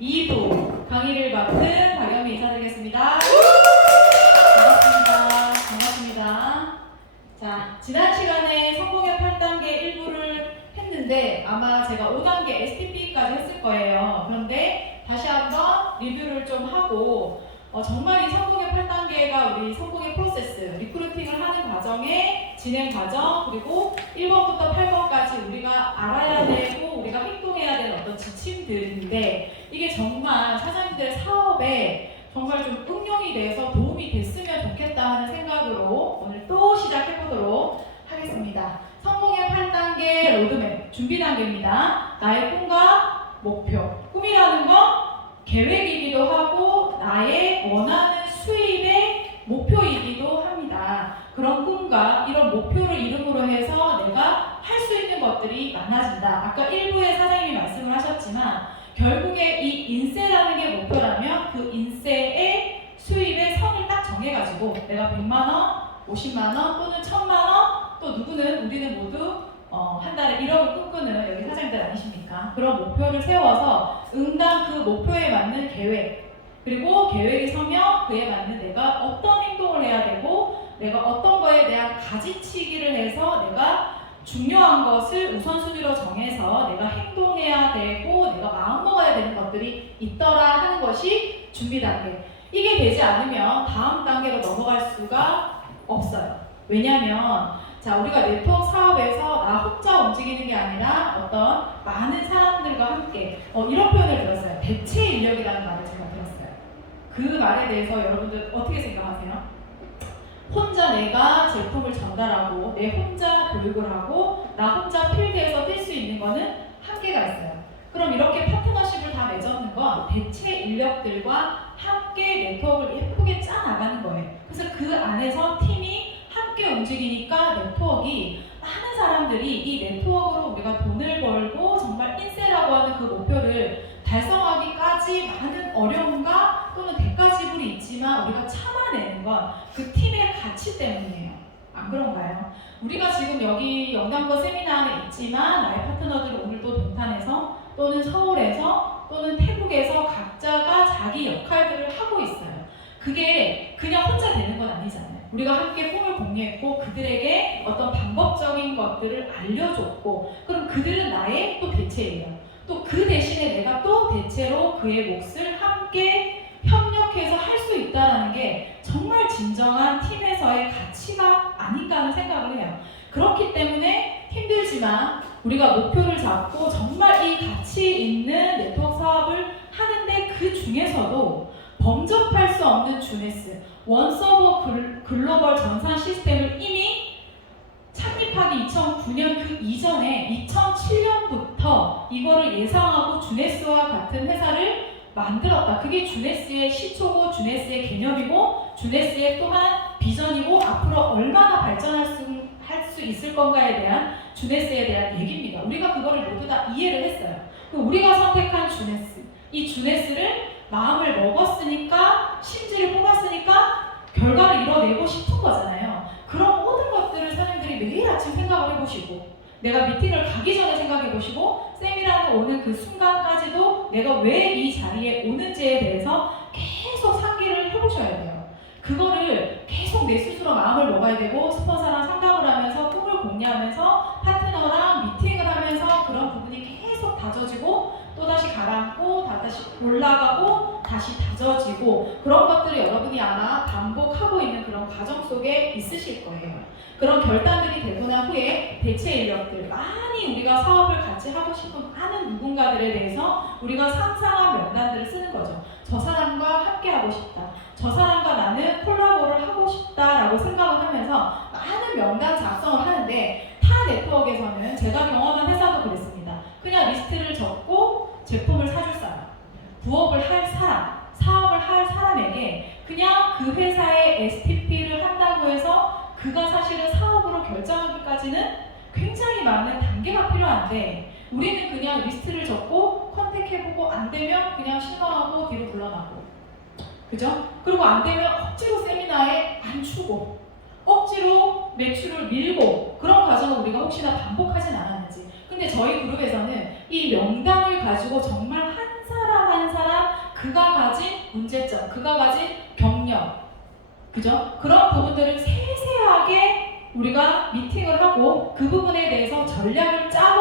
2부 강의를 맡은 박연미 인사드리겠습니다. 반갑습니다. 자, 지난 시간에 성공의 8단계 1부를 했는데 아마 제가 5단계 STP까지 했을 거예요. 그런데 다시 한번 리뷰를 좀 하고 정말 이 성공의 8단계가 우리 성공의 프로세스, 리크루팅을 하는 과정의 진행 과정, 그리고 1번부터 8번까지 우리가 알아야 되고 우리가 행동해야 되는 어떤 지침들인데 이게 정말 사장님들의 사업에 정말 좀 응용이 돼서 도움이 됐으면 좋겠다 하는 생각으로 오늘 또 시작해보도록 하겠습니다. 성공의 8단계 로드맵 준비 단계입니다. 나의 꿈과 목표. 꿈이라는 건 계획이기도 하고 나의 원하는 수입의 목표이기도 합니다. 그런 꿈과 이런 목표를 이름으로 해서 내가 할 수 있는 것들이 많아진다. 아까 1부에 사장님이 말씀을 하셨지만 결국에 이 인세라는 게 목표라면 그 인세의 수입의 선을 딱 정해가지고 내가 100만원, 50만원 또는 1000만원 또 누구는 우리는 모두 한 달에 1억을 꿈꾸는 여기 사장님들 아니십니까? 그런 목표를 세워서 응당 그 목표에 맞는 계획 그리고 계획이 서면 그에 맞는 내가 어떤 행동을 해야 되고 내가 어떤 거에 대한 가지치기를 해서 내가 중요한 것을 우선순위로 정해서 내가 행동해야 되고 내가 마음먹어야 되는 것들이 있더라 하는 것이 준비 단계. 이게 되지 않으면 다음 단계로 넘어갈 수가 없어요. 왜냐면 자, 우리가 네트워크 사업에서 나 혼자 움직이는 게 아니라 어떤 많은 사람들과 함께 이런 표현을 들었어요. 대체 인력이라는 말을 제가 들었어요. 그 말에 대해서 여러분들 어떻게 생각하세요? 혼자 내가 제품을 전달하고 내 혼자 교육을 하고 나 혼자 필드에서 뛸 수 있는 거는 한계가 있어요. 그럼 이렇게 파트너십을 다 맺었는 건 대체 인력들과 함께 네트워크를 예쁘게 짜나가는 거예요. 그래서 그 안에서 팀이 함께 움직이니까 네트워크이 많은 사람들이 이 네트워크로 우리가 돈을 벌고 정말 인세라고 하는 그 목표를 달성하기까지 많은 어려움과 또는 대가 지불이 있지만 우리가 참아내는 건 그 팀의 가치 때문이에요. 안 그런가요? 우리가 지금 여기 영남권 세미나에 있지만 나의 파트너들 오늘도 동탄에서 또는 서울에서 또는 태국에서 각자가 자기 역할들을 하고 있어요. 그게 그냥 혼자 되는 건 아니잖아요. 우리가 함께 꿈을 공유했고 그들에게 어떤 방법적인 것들을 알려줬고 그럼 그들은 나의 또 대체예요. 또 그 대신에 내가 또 대체로 그의 몫을 함께 협력해서 할 수 있다는 게 정말 진정한 팀에서의 가치가 아닌가 하는 생각을 해요. 그렇기 때문에 힘들지만 우리가 목표를 잡고 정말 이 가치 있는 네트워크 사업을 하는데 그 중에서도 범접할 수 없는 주네스, 원서버 글로벌 전산 시스템을 이미 창립하기 2009년 그 이전에 2007년부터 이거를 예상하고 주네스와 같은 회사를 만들었다. 그게 주네스의 시초고 주네스의 개념이고 주네스의 또한 비전이고 앞으로 얼마나 발전할 수 있을 건가에 대한 주네스에 대한 얘기입니다. 우리가 그거를 모두 다 이해를 했어요. 우리가 선택한 주네스, 이 주네스를 마음을 먹었으니까 심지를 뽑았으니까 결과를 이뤄내고 싶은 거잖아요. 그런 모든 것들을 사람들이 매일 아침 생각을 해보시고 내가 미팅을 가기 전에 생각해보시고 세미나를 오는 그 순간까지도 내가 왜 이 자리에 오는지에 대해서 계속 상기를 해보셔야 돼요. 그거를 계속 내 스스로 마음을 먹어야 되고 스폰서랑 상담을 하면서 꿈을 공유하면서 파트너랑 미팅을 하면서 그런 부분이 계속 다져지고 또다시 가라앉고 다시 올라가고 다시 다져지고 그런 것들을 여러분이 아마 반복하고 있는 그런 과정 속에 있으실 거예요. 그런 결단들이 되고 난 후에 대체 인력들, 많이 우리가 사업을 같이 하고 싶은 많은 누군가들에 대해서 우리가 상상한 명단들을 쓰는 거죠. 저 사람과 함께 하고 싶다. 저 사람과 나는 콜라보를 하고 싶다라고 생각을 하면서 많은 명단 작성을 하는데 타 네트워크에서는 제가 경험한 회사도 그랬습니다. 그냥 리스트를 적고 제품을 사줄 사람, 부업을 할 사람, 사업을 할 사람에게 그냥 그 회사의 STP를 한다고 해서 그가 사실은 사업으로 결정하기까지는 굉장히 많은 단계가 필요한데 우리는 그냥 리스트를 적고 컨택해보고 안 되면 그냥 실망하고 뒤로 물러나고 그죠? 그리고 안 되면 억지로 세미나에 안 추고 억지로 매출을 밀고 그런 과정을 우리가 혹시나 반복하진 않았는지. 근데 저희 그룹에서는 이 명단을 가지고 정말 한 사람 한 사람 그가 가진 문제점, 그가 가진 경력, 그죠? 그런 부분들을 세세하게 우리가 미팅을 하고 그 부분에 대해서 전략을 짜고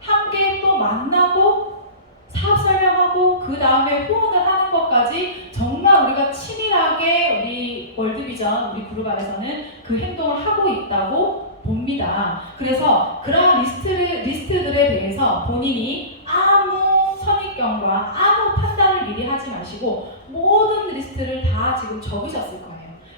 함께 또 만나고 사업 설명하고 그 다음에 후원을 하는 것까지 정말 우리가 치밀하게 우리 월드비전 우리 그룹 안에서는 그 행동을 하고 있다고 봅니다. 그래서 그러한 리스트들에 대해서 본인이 아무 선입견과 아무 판단을 미리 하지 마시고 모든 리스트를 다 지금 적으셨을 거예요.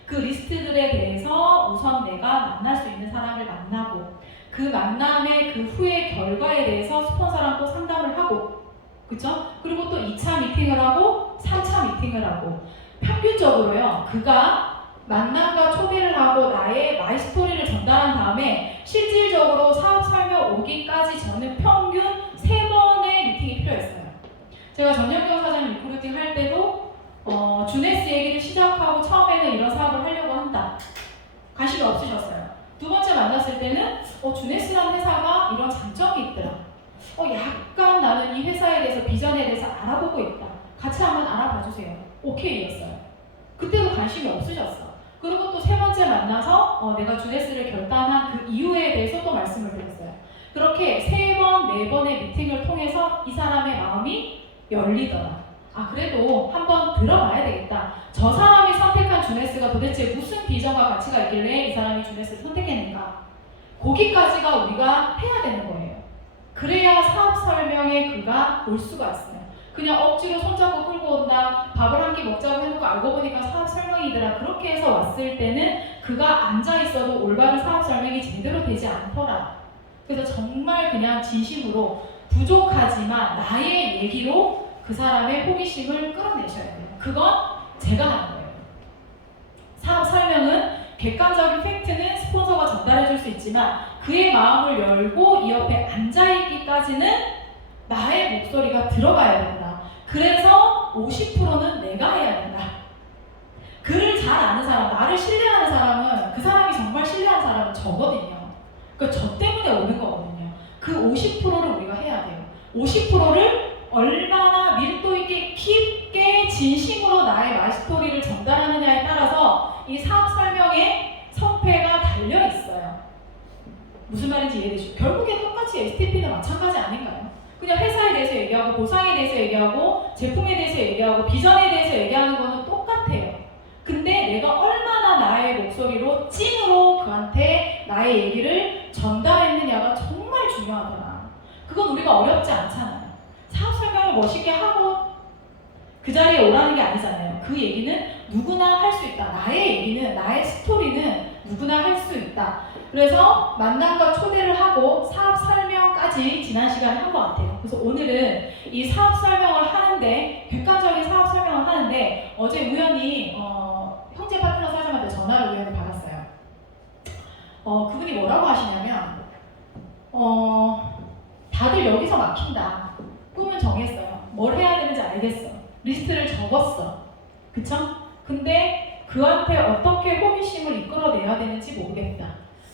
그 리스트들에 대해서 우선 내가 만날 수 있는 사람을 만나고 그 만남의 그 후의 결과에 대해서 스폰서랑 또 상담을 하고 그쵸? 그리고 또 2차 미팅을 하고 3차 미팅을 하고 평균적으로요. 그가 만남과 초대를 하고 나의 마이스토리를 전달한 다음에 실질적으로 사업 설명 오기까지 저는 평균 3번의 미팅이 필요했어요. 제가 전영경 사장님 리크루팅 할 때도 주네스 얘기를 시작하고 처음에는 이런 사업을 하려고 한다. 관심이 없으셨어요. 두 번째 만났을 때는 주네스라는 회사가 이런 장점이 있더라. 약간 나는 이 회사에 대해서 비전에 대해서 알아보고 있다. 같이 한번 알아봐 주세요. 오케이였어요. 그때도 관심이 없으셨어. 그리고 또 세 번째 만나서 내가 주네스를 결단한 그 이유에 대해서 또 말씀을 드렸어요. 그렇게 3번, 4번의 미팅을 통해서 이 사람의 마음이 열리더라. 그래도 한번 들어봐야 되겠다. 저 사람이 선택한 주네스가 도대체 무슨 비전과 가치가 있길래 이 사람이 주네스를 선택했는가. 거기까지가 우리가 해야 되는 거예요. 그래야 사업 설명에 그가 올 수가 있어요. 그냥 억지로 손잡고 끌고 온다, 밥을 한 끼 먹자고 해놓고 알고 보니까 사업 설명이더라. 그렇게 해서 왔을 때는 그가 앉아있어도 올바른 사업 설명이 제대로 되지 않더라. 그래서 정말 그냥 진심으로 부족하지만 나의 얘기로 그 사람의 호기심을 끌어내셔야 돼요. 그건 제가 하는 거예요. 사업 설명은 객관적인 팩트는 스폰서가 전달해 줄 수 있지만 그의 마음을 열고 이 옆에 앉아있기까지는 나의 목소리가 들어가야 된다. 그래서 50%는 내가 해야 된다. 그를 잘 아는 사람, 나를 신뢰하는 사람은 그 사람이 정말 신뢰하는 사람은 저거든요. 그러니까 저 때문에 오는 거거든요. 그 50%를 우리가 해야 돼요. 50%를 얼마나 밀도 있게 깊게 진심으로 나의 마이스토리를 전달하느냐에 따라서 이 사업 설명의 성패가 달려 있어요. 무슨 말인지 이해되시죠? 결국에 똑같이 STP는 마찬가지 아닌가요? 그냥 회사에 대해서 얘기하고 보상에 대해서 얘기하고 제품에 대해서 얘기하고 비전에 대해서 얘기하는 거는 똑같아요. 근데 내가 얼마나 나의 목소리로 찐으로 그한테 나의 얘기를 전달했느냐가 정말 중요하더라. 그건 우리가 어렵지 않잖아요. 사업 설명을 멋있게 하고 그 자리에 오라는 게 아니잖아요. 그 얘기는 누구나 할 수 있다. 나의 얘기는, 나의 스토리는 누구나 할 수 있다. 그래서 만남과 초대를 하고 사업 설명까지 지난 시간에 한 것 같아요. 그래서 오늘은 이 사업 설명을 하는데, 객관적인 사업 설명을 하는데 어제 우연히 형제 파트너 사장한테 전화를 우연히 받았어요. 그분이 뭐라고 하시냐면 다들 여기서 막힌다. 꿈은 정했어요. 뭘 해야 되는지 알겠어. 리스트를 적었어. 그쵸? 근데 그한테 어떻게 호기심을 이끌어내야 되는지 모르겠다.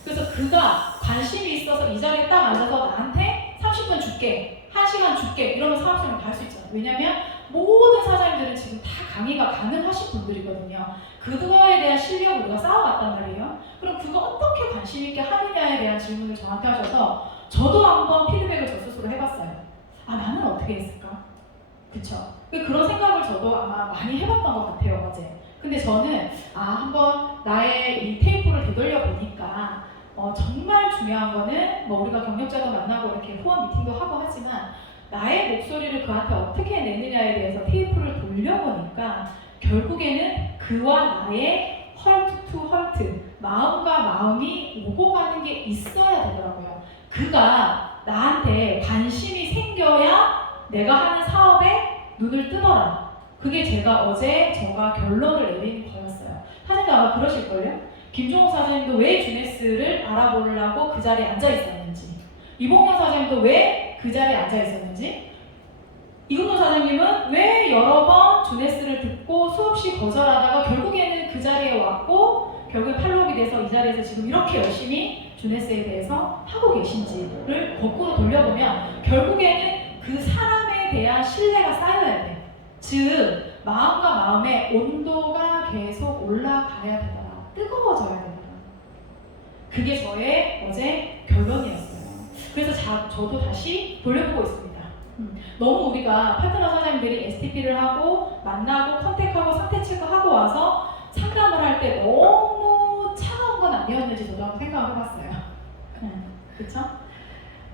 그래서 그가 관심이 있어서 이 자리에 딱 앉아서 나한테 30분 줄게, 1시간 줄게 이러면 사업 설명 다 할 수 있잖아요. 왜냐면 모든 사장님들은 지금 다 강의가 가능하신 분들이거든요. 그거에 대한 실력을 우리가 쌓아갔단 말이에요. 그럼 그거 어떻게 관심 있게 하느냐에 대한 질문을 저한테 하셔서 저도 한번 피드백을 저 스스로 해봤어요. 나는 어떻게 했을까? 그쵸? 그런 생각을 저도 아마 많이 해봤던 것 같아요, 어제. 근데 저는 한번 나의 이 테이프를 되돌려 보니까 정말 중요한 거는 우리가 경력자도 만나고 이렇게 후원 미팅도 하고 하지만 나의 목소리를 그한테 어떻게 내느냐에 대해서 테이프를 돌려보니까 결국에는 그와 나의 헐트 투 헐트, 마음과 마음이 오고 가는 게 있어야 되더라고요. 그가 나한테 관심이 생겨야 내가 하는 사업에 눈을 뜨더라. 그게 제가 어제 제가 결론을 내린 거였어요. 사장님도 아마 그러실걸요? 김종호 사장님도 왜 주네스를 알아보려고 그 자리에 앉아 있었는지, 이봉영 사장님도 왜 그 자리에 앉아 있었는지, 이근호 사장님은 왜 여러 번 주네스를 듣고 수없이 거절하다가 결국에는 그 자리에 왔고 결국에 팔로업이 돼서 이 자리에서 지금 이렇게 열심히 주네스에 대해서 하고 계신지를 거꾸로 돌려보면 결국에는 그 사람에 대한 신뢰가 쌓여야 돼. 즉 마음과 마음의 온도가 계속 올라가야 되더라. 뜨거워져야 되더라. 그게 저의 어제 결론이었어요. 그래서 저도 다시 돌려보고 있습니다. 너무 우리가 파트너 사장님들이 STP를 하고 만나고 컨택하고 상태 체크하고 와서 상담을 할 때 너무 차가운 건 아니었는지 저도 한번 생각을 해봤어요. 그쵸?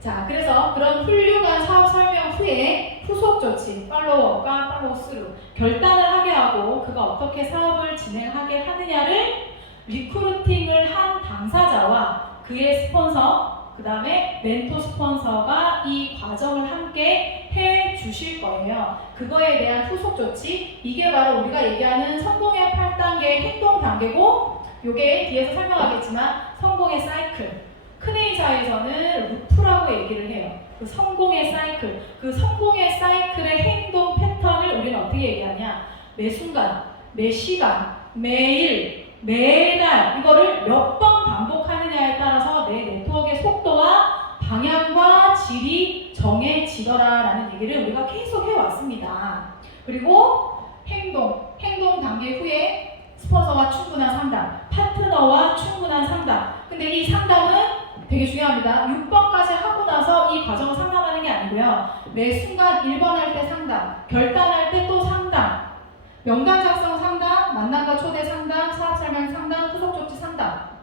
자, 그래서 그런 훌륭한 사업 설명 후에 후속 조치, 팔로워업과 팔로우스루 결단을 하게 하고 그가 어떻게 사업을 진행하게 하느냐를 리크루팅을 한 당사자와 그의 스폰서, 그 다음에 멘토 스폰서가 이 과정을 함께 해 주실 거예요. 그거에 대한 후속 조치, 이게 바로 우리가 얘기하는 성공의 8단계 행동 단계고, 요게 뒤에서 설명하겠지만 성공의 사이클. 큰 A사에서는 루프라고 얘기를 해요. 그 성공의 사이클, 그 성공의 사이클의 행동 패턴을 우리는 어떻게 얘기하냐? 매 순간, 매 시간, 매일, 매달 이거를 몇 번 반복하느냐에 따라서 내 네트워크의 속도와 방향과 질이 정해지더라라는 얘기를 우리가 계속 해왔습니다. 그리고 행동 단계 후에 스폰서와 충분한 상담, 파트너와 충분한 상담. 근데 이 상담은 되게 중요합니다. 6번까지 하고 나서 이 과정을 상담하는 게 아니고요. 매 순간 1번 할 때 상담, 결단할 때 또 상담, 명단 작성 상담, 만남과 초대 상담, 사업 설명 상담, 후속 조치 상담.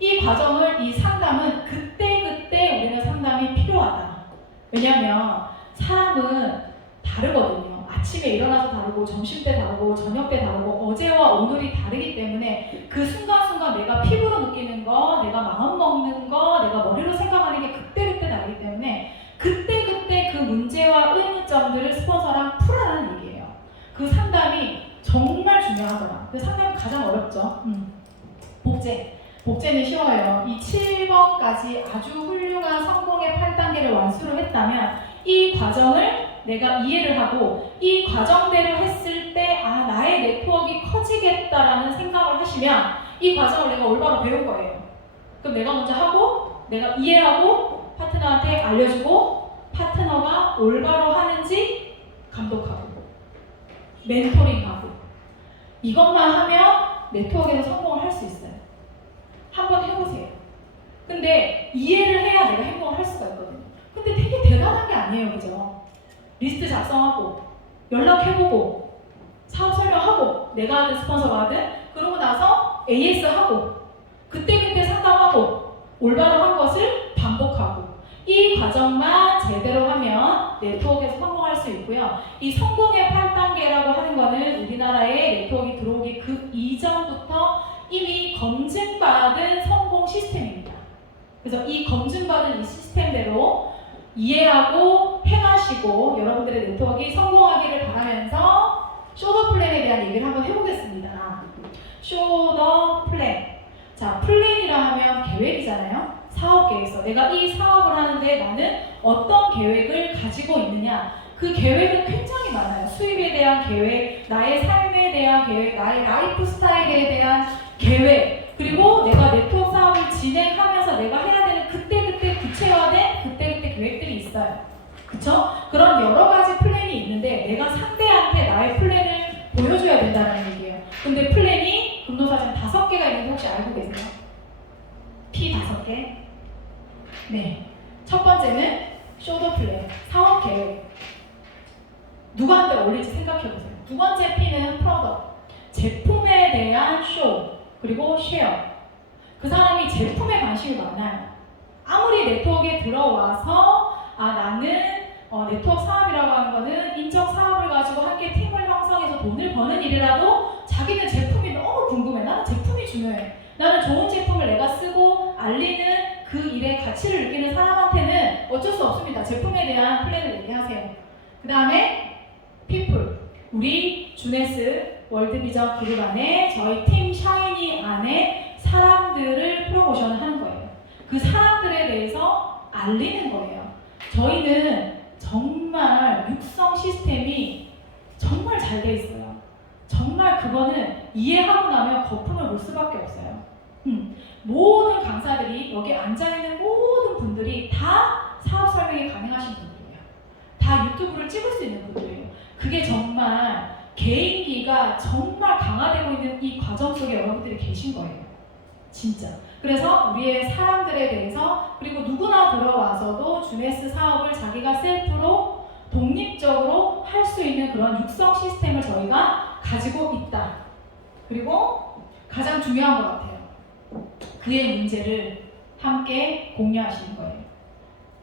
이 과정을, 이 상담은 그때그때 우리는 상담이 필요하다. 왜냐하면 사람은 다르거든요. 아침에 일어나서 다르고 점심때 다르고 저녁때 다르고 어제와 오늘이 다르기 때문에 그 순간순간 내가 피부로 느끼는 거, 내가 마음 먹는 거, 내가 머리로 생각하는 게 그때그때 다르기 때문에 그때그때 그 문제와 의문점들을 스폰서랑 풀어라는 얘기예요. 그 상담이 정말 중요하더라. 그 상담이 가장 어렵죠. 복제는 쉬워요. 이 7번까지 아주 훌륭한 성공의 8단계를 완수를 했다면 이 과정을 내가 이해를 하고 이 과정대로 했을 때 나의 네트워크가 커지겠다라는 생각을 하시면 이 과정을 내가 올바로 배운 거예요. 그럼 내가 먼저 하고 내가 이해하고 파트너한테 알려주고 파트너가 올바로 하는지 감독하고 멘토링하고 이것만 하면 네트워크에서 성공을 할 수 있어요. 한번 해보세요. 근데 이해를 해야 내가 행동을 할 수가 있거든요. 근데 되게 대단한 게 아니에요. 그죠? 리스트 작성하고 연락해보고 사업 설명하고 내가 하든 스폰서가 하든 그러고 나서 AS 하고 그때그때 상담하고 올바로 한 것을 반복하고 이 과정만 제대로 하면 네트워크에서 성공할 수 있고요. 이 성공의 8단계라고 하는 거는 우리나라에 네트워크가 들어오기 그 이전부터 이미 검증받은 성공 시스템입니다. 그래서 이 검증받은 이 시스템대로 이해하고 행하시고 여러분들의 네트워크가 성공하기를 바라면서 쇼더 플랜에 대한 얘기를 한번 해보겠습니다. 쇼더 플랜. 자, 플랜이라 하면 계획이잖아요. 사업 계획서. 내가 이 사업을 하는데 나는 어떤 계획을 가지고 있느냐. 그 계획은 굉장히 많아요. 수입에 대한 계획, 나의 삶에 대한 계획, 나의 라이프 스타일에 대한 계획, 그리고 내가 네트워크 사업을 진행하면서 내가 해야 되는 그때그때 구체화된 그때그때 계획들이 있어요. 그쵸? 그런 여러 가지 플랜이 있는데 내가 상대한테 나의 플랜을 보여줘야 된다는 얘기예요. 근데 플랜이 금도사진 5개가 있는데 혹시 알고 계세요? P 5개? 네. 첫 번째는 쇼더 플랜, 사업 계획. 누구한테 어울릴지 생각해보세요. 두 번째 P는 프로덕트, 제품에 대한 쇼, 그리고 쉐어. 그 사람이 제품에 관심이 많아요. 아무리 네트워크에 들어와서 나는 네트워크 사업이라고 하는 거는 인적 사업을 가지고 함께 팀을 형성해서 돈을 버는 일이라도 자기는 제품이 너무 궁금해. 나는 제품이 중요해. 나는 좋은 제품을 내가 쓰고 알리는 그 일의 가치를 느끼는 사람한테는 어쩔 수 없습니다. 제품에 대한 플랜을 얘기하세요. 그 다음에 people. 우리 주네스 월드비전 그룹 안에 저희 팀 샤이니 안에 사람들을 프로모션을 하는 거예요. 그 사람들에 대해서 알리는 거예요. 저희는 정말 육성 시스템이 정말 잘 돼 있어요. 정말 그거는 이해하고 나면 거품을 물 수밖에 없어요. 모든 강사들이 여기 앉아있는 모든 분들이 다 사업 설명이 가능하신 분들이에요. 다 유튜브를 찍을 수 있는 분들이에요. 그게 정말 개인기가 정말 강화되고 있는 이 과정 속에 여러분들이 계신 거예요. 진짜. 그래서 우리의 사람들에 대해서 그리고 누구나 들어와서도 주네스 사업을 자기가 셀프로 독립적으로 할 수 있는 그런 육성 시스템을 저희가 가지고 있다. 그리고 가장 중요한 것 같아요. 그의 문제를 함께 공유하시는 거예요.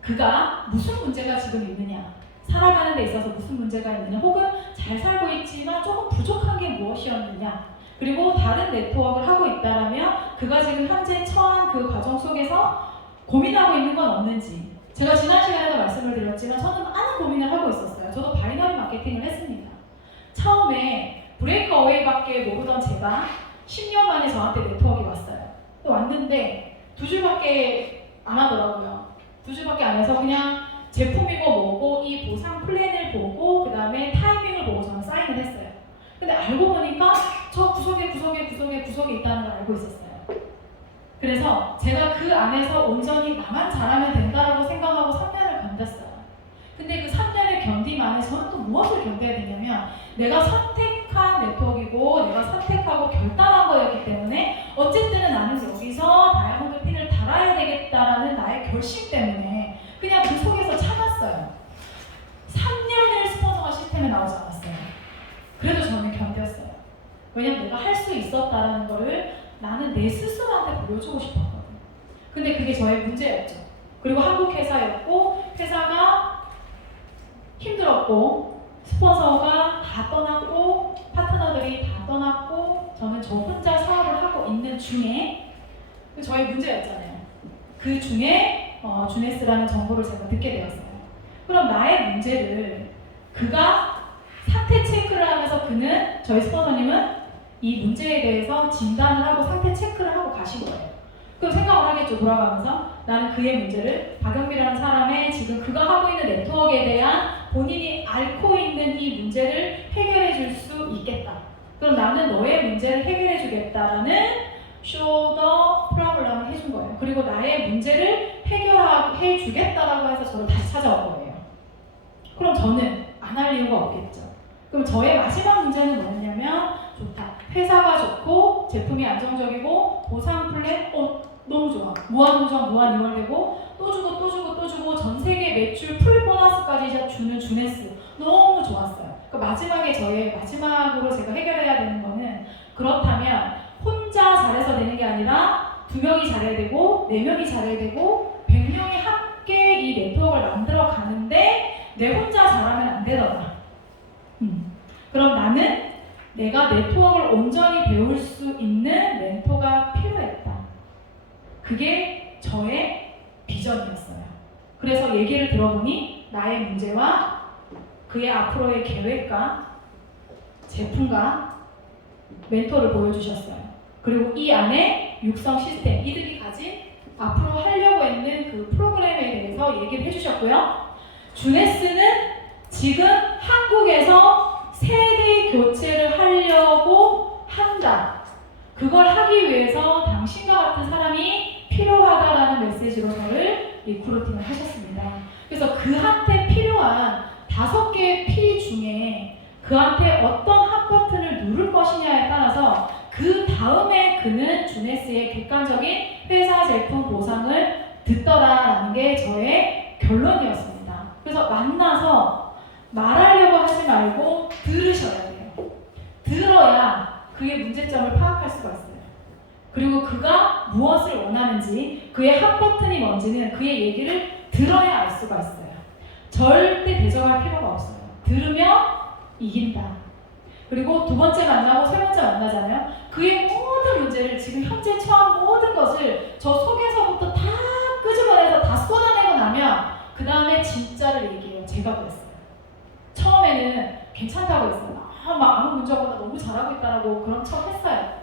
그가 무슨 문제가 지금 있느냐, 살아가는 데 있어서 무슨 문제가 있느냐, 혹은 잘 살고 있지만 조금 부족한 게 무엇이었느냐, 그리고 다른 네트워크를 하고 있다면 그가 지금 현재 처한 그 과정 속에서 고민하고 있는 건 없는지. 제가 지난 시간에도 말씀을 드렸지만 저는 많은 고민을 하고 있었어요. 저도 바이너리 마케팅을 했습니다. 처음에 브레이크 어웨이밖에 모르던 제가 10년 만에 저한테 네트워크가 왔어요. 또 왔는데 2줄밖에 안 하더라고요. 2줄밖에 안 해서 그냥 제품이고 뭐고 이 보상 플랜을 보고 그 다음에 타이밍을 보고 저는 사인을 했어요. 근데 알고 보니까 저 구석에 있다는 걸 알고 있었어요. 그래서 제가 그 안에서 온전히 나만 잘하면 된다라고 생각하고 3년을 견뎠어요. 근데 그 3년을 견디만에 저는 또 무엇을 견뎌야 되냐면 내가 선택한 네트워크이고 내가 선택하고 결단한 거였기 때문에 어쨌든 나는 여기서 다이아몬드 핀을 달아야 되겠다라는 나의 결심 때문에 그냥 그 속에서 참았어요. 3년을 스폰서가 시스템에 나오지 않았어요. 그래도 저는 견뎠어요. 왜냐면 내가 할 수 있었다라는 거를 나는 내 스스로한테 보여주고 싶었거든. 근데 그게 저의 문제였죠. 그리고 한국 회사였고 회사가 힘들었고 스폰서가 다 떠났고 파트너들이 다 떠났고 저는 저 혼자 사업을 하고 있는 중에 저의 문제였잖아요. 그 중에 주네스라는 정보를 제가 듣게 되었어요. 그럼 나의 문제를 그가 상태 체크를 하면서 그는 저희 스폰서님은 이 문제에 대해서 진단을 하고 상태 체크를 하고 가신 거예요. 그럼 생각을 하겠죠. 돌아가면서 나는 그의 문제를 박영미라는 사람의 지금 그가 하고 있는 네트워크에 대한 본인이 앓고 있는 이 문제를 해결해 줄 수 있겠다. 그럼 나는 너의 문제를 해결해 주겠다라는 쇼더 프로블럼을 해준 거예요. 그리고 나의 문제를 해결해 주겠다라고 해서 저를 다시 찾아온 거예요. 그럼 저는 안 할 이유가 없겠죠. 그럼 저의 마지막 문제는 뭐였냐면 좋다. 회사가 좋고 제품이 안정적이고 보상 플랜 너무 좋아. 무한 누적 무한 리월되고 또 주고 전 세계 매출 풀 보너스까지 주는 주네스 너무 좋았어요. 그러니까 마지막에 마지막으로 제가 해결해야 되는 거는 그렇다면 혼자 잘해서 되는 게 아니라 2명이 잘해야 되고 4명이 잘해야 되고 100명이 함께 이 네트워크를 만들어 가는데 내 혼자 잘하면 안 되더라. 그럼 나는 내가 네트워크를 온전히 배울 수 있는 멘토가 필요했다. 그게 저의 비전이었어요. 그래서 얘기를 들어보니 나의 문제와 그의 앞으로의 계획과 제품과 멘토를 보여주셨어요. 그리고 이 안에 육성 시스템, 이들이 가진 앞으로 하려고 있는 그 프로그램에 대해서 얘기를 해주셨고요. 주네스는 지금 한국에서 세대 교체를 하려고 한다. 그걸 하기 위해서 당신과 같은 사람이 필요하다라는 메시지로 저를 리크루팅을 하셨습니다. 그래서 그한테 필요한 5개의 P 중에 그한테 어떤 한 버튼을 누를 것이냐에 따라서 그 다음에 그는 주네스의 객관적인 회사 제품 보상을 듣더라라는 게 저의 결론이었습니다. 그래서 만나서 말하려고 하지 말고 들으셔야 돼요. 들어야 그의 문제점을 파악할 수가 있어요. 그리고 그가 무엇을 원하는지, 그의 한 버튼이 뭔지는 그의 얘기를 들어야 알 수가 있어요. 절대 대적할 필요가 없어요. 들으면 이긴다. 그리고 2번째 만나고 3번째 만나잖아요. 그의 모든 문제를 지금 현재 처한 모든 것을 저 속에서부터 다 끄집어내서 다 쏟아내고 나면 그 다음에 진짜를 얘기해요. 제가 그랬어요. 처음에는 괜찮다고 했어요. 막 아무 문제 없고 나 너무 잘하고 있다라고 그런 척 했어요.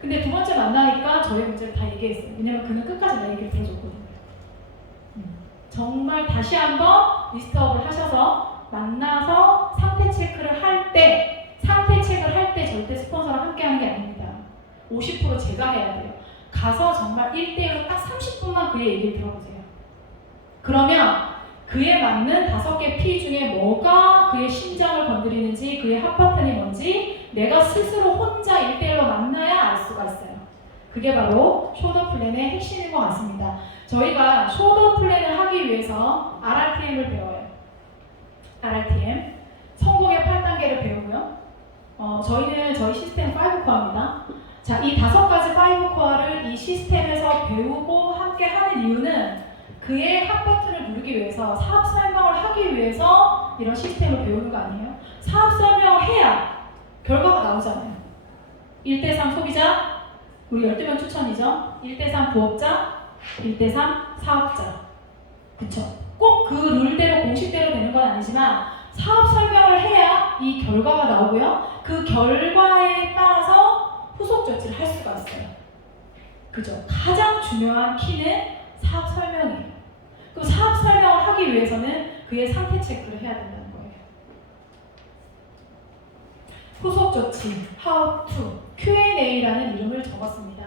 근데 2번째 만나니까 저의 문제를 다 얘기했어요. 왜냐면 그는 끝까지 내 얘기를 들어줬거든요. 정말 다시 한번 리스트업을 하셔서 만나서 상태 체크를 할 때 절대 스폰서랑 함께 하는 게 아닙니다. 50% 제가 해야 돼요. 가서 정말 1대1로 딱 30분만 그의 얘기를 들어보세요. 그러면 그에 맞는 5개 P 중에 뭐가 그의 심장을 건드리는지, 그의 핫버튼이 뭔지 내가 스스로 혼자 1대1로 만나야 알 수가 있어요. 그게 바로 숄더 플랜의 핵심인 것 같습니다. 저희가 숄더 플랜을 하기 위해서 RRTM을 배워요. RRTM. 성공의 8단계를 배우고요. 저희는 저희 시스템 5코어입니다. 자, 이 5가지 5코어를 이 시스템에서 배우고 함께 하는 이유는 그의 핫버튼을 누르기 위해서, 사업 설명을 하기 위해서 이런 시스템을 배우는 거 아니에요? 사업 설명을 해야 결과가 나오잖아요. 1대3 소비자, 우리 12명 추천이죠. 1대3 부업자, 1대3 사업자. 그쵸? 꼭 그 룰대로 공식대로 되는 건 아니지만 사업 설명을 해야 이 결과가 나오고요. 그 결과에 따라서 후속 조치를 할 수가 있어요. 그죠? 가장 중요한 키는 사업 설명이에요. 그 사업 설명을 하기 위해서는 그의 상태 체크를 해야 된다는 거예요. 후속 조치, how to, Q&A라는 이름을 적었습니다.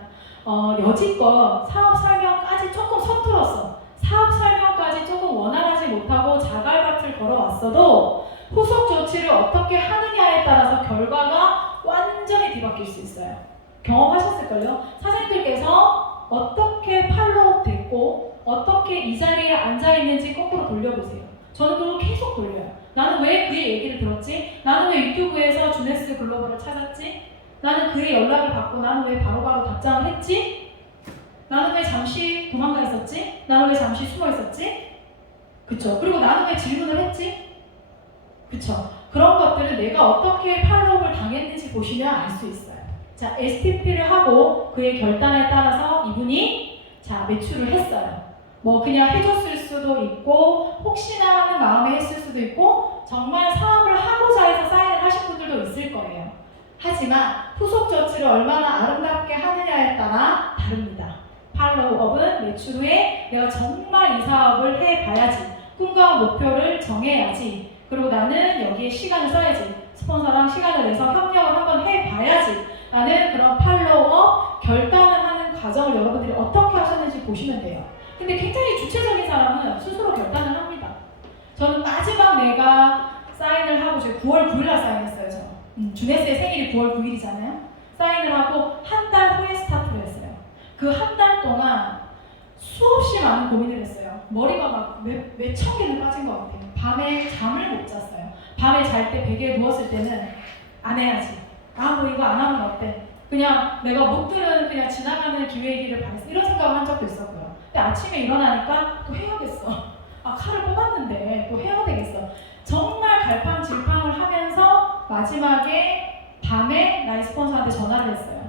여지껏 사업 설명까지 조금 서툴었어. 사업 설명까지 조금 원활하지 못하고 자갈밭을 걸어왔어도 후속 조치를 어떻게 하느냐에 따라서 결과가 완전히 뒤바뀔 수 있어요. 경험하셨을걸요? 사장님들께서 어떻게 팔로우 됐고 어떻게 이 자리에 앉아있는지 거꾸로 돌려보세요. 저는 그걸 계속 돌려요. 나는 왜 그의 얘기를 들었지? 나는 왜 유튜브에서 주네스 글로벌을 찾았지? 나는 그의 연락을 받고 나는 왜 바로바로 답장을 했지? 나는 왜 잠시 도망가 있었지? 나는 왜 잠시 숨어 있었지? 그쵸? 그리고 나는 왜 질문을 했지? 그쵸? 그런 것들을 내가 어떻게 팔로우를 당했는지 보시면 알 수 있어요. 자, STP를 하고 그의 결단에 따라서 이분이 자 매출을 했어요. 뭐 그냥 해줬을 수도 있고 혹시나 하는 마음에 했을 수도 있고 정말 사업을 하고자 해서 사인을 하신 분들도 있을 거예요. 하지만 후속 조치를 얼마나 아름답게 하느냐에 따라 다릅니다. 팔로우업은 매출 후에 내가 정말 이 사업을 해봐야지, 꿈과 목표를 정해야지, 그리고 나는 여기에 시간을 써야지, 스폰서랑 시간을 내서 협력을 한번 해봐야지 라는 그런 팔로우업, 결단을 하는 과정을 여러분들이 어떻게 하셨는지 보시면 돼요. 근데 굉장히 주체적인 사람은 스스로 결단을 합니다. 저는 마지막 내가 사인을 하고, 제가 9월 9일날 사인했어요. 주네스의 생일이 9월 9일이잖아요. 사인을 하고 한 달 후에 스타트를 했어요. 그 한 달 동안 수없이 많은 고민을 했어요. 머리가 막 몇천 개는 빠진 것 같아요. 밤에 잠을 못 잤어요. 밤에 잘 때 베개에 누웠을 때는 안 해야지. 뭐 이거 안 하면 어때? 그냥 내가 못 들은 그냥 지나가는 기회이기를 바랬어. 이런 생각을 한 적도 있었고요. 근데 아침에 일어나니까 또 해야겠어. 칼을 뽑았는데 또 해야 되겠어. 정말 갈팡질팡을 하면서 마지막에 밤에 나의 스폰서한테 전화를 했어요.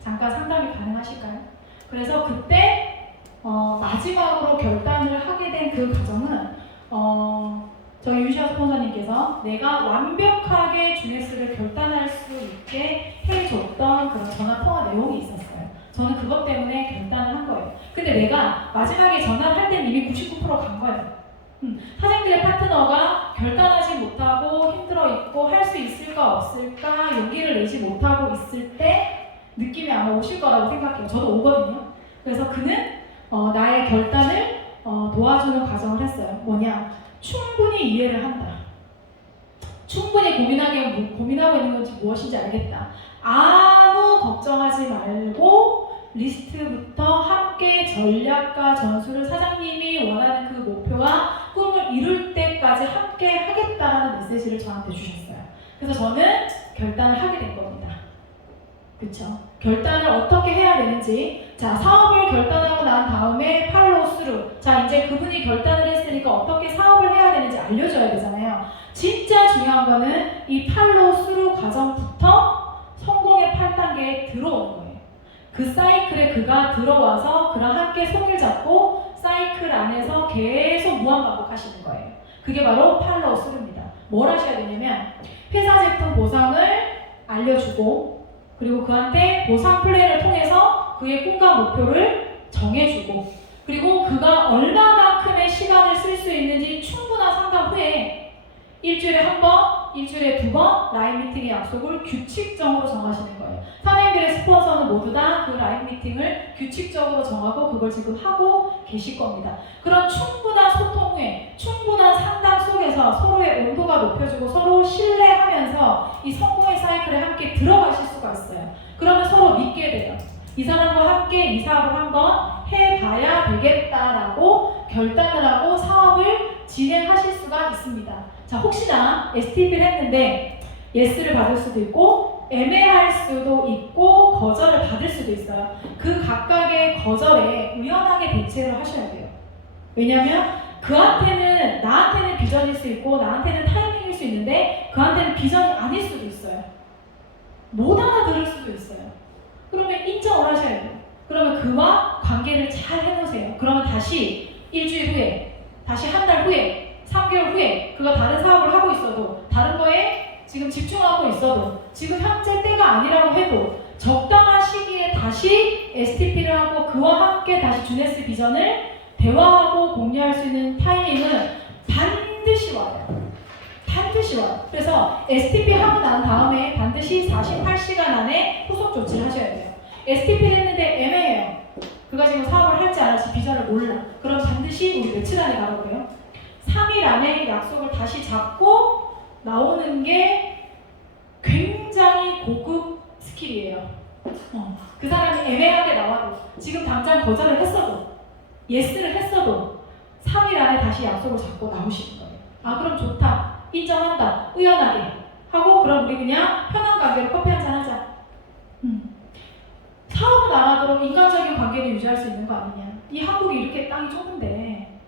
잠깐 상담이 가능하실까요? 그래서 그때 마지막으로 결단을 하게 된 그 과정은 저희 유시아 스폰서님께서 내가 완벽하게 주네스를 결단할 수 있게 해줬던 그런 전화통화 내용이 있었어요. 저는 그것 때문에 결단을 한 거예요. 근데 내가 마지막에 전화를 할 때는 이미 99%간 거예요. 사장님의 파트너가 결단하지 못하고 힘들어 있고 할 수 있을까 없을까 용기를 내지 못하고 있을 때 느낌이 아마 오실 거라고 생각해요. 저도 오거든요. 그래서 그는 나의 결단을 도와주는 과정을 했어요. 뭐냐? 충분히 이해를 한다. 충분히 고민하고 있는 건지 무엇인지 알겠다. 아무 걱정하지 말고 리스트부터 함께 전략과 전술을 사장님이 원하는 그 목표와 꿈을 이룰 때까지 함께 하겠다라는 메시지를 저한테 주셨어요. 그래서 저는 결단을 하게 된 겁니다. 그쵸? 결단을 어떻게 해야 되는지, 자, 사업을 결단하고 난 다음에 팔로우 스루. 자, 이제 그분이 결단을 했으니까 어떻게 사업을 해야 되는지 알려줘야 되잖아요. 진짜 중요한 거는 이 팔로우 스루 과정부터 성공의 8단계에 들어오는 거예요. 그 사이클에 그가 들어와서 그랑 함께 손을 잡고 사이클 안에서 계속 무한반복하시는 거예요. 그게 바로 팔로우 스루입니다. 뭘 하셔야 되냐면 회사 제품 보상을 알려주고, 그리고 그한테 보상 플랜을 통해서 그의 꿈과 목표를 정해주고, 그리고 그가 얼마만큼의 시간을 쓸 수 있는지 충분한 상담 후에 일주일에 한 번, 일주일에 2번 라인 미팅의 약속을 규칙적으로 정하시는 거예요. 선생님들의 스폰서는 모두 다 그 라인 미팅을 규칙적으로 정하고 그걸 지금 하고 계실 겁니다. 그런 충분한 소통 후에 충분한 상담 속에서 서로의 온도가 높여지고 서로 신뢰하면서 이 성공의 사이클에 함께 들어가실 수가 있어요. 그러면 서로 믿게 돼요. 이 사람과 함께 이 사업을 한번 해봐야 되겠다라고 결단을 하고 사업을 진행하실 수가 있습니다. 자, 혹시나 STP를 했는데 예스를 받을 수도 있고 애매할 수도 있고 거절을 받을 수도 있어요. 그 각각의 거절에 유연하게 대처를 하셔야 돼요. 왜냐면 그한테는 나한테는 비전일 수 있고 나한테는 타이밍일 수 있는데 그한테는 비전이 아닐 수도 있어요. 못 알아들을 수도 있어요. 그러면 인정을 하셔야 돼요. 그러면 그와 관계를 잘 해놓으세요. 그러면 다시 일주일 후에, 다시 한 달 후에, 3개월 후에 그가 다른 사업을 하고 있어도 다른 거에 지금 집중하고 있어도 지금 현재 때가 아니라고 해도 적당한 시기에 다시 STP를 하고 그와 함께 다시 주네스 비전을 대화하고 공유할 수 있는 타이밍은 반드시 와요. 반드시 와요. 그래서 STP 하고 난 다음에 반드시 48시간 안에 후속 조치를 하셔야 돼요. STP를 했는데 애매해요. 그가 지금 사업을 할지 안 할지 비전을 몰라. 그럼 반드시 우리 며칠 안에 가라고 해요? 3일 안에 약속을 다시 잡고 나오는 게 굉장히 고급 스킬이에요. 그 사람이 애매하게 나와도 지금 당장 거절을 했어도 예스를 했어도 3일 안에 다시 약속을 잡고 나오시는 거예요. 아, 그럼 좋다. 인정한다. 의연하게 하고 그럼 우리 그냥 편한 관계로 커피 한잔 하자. 사업은 안 하도록 인간적인 관계를 유지할 수 있는 거 아니냐. 이 한국이 이렇게 땅이 좁은데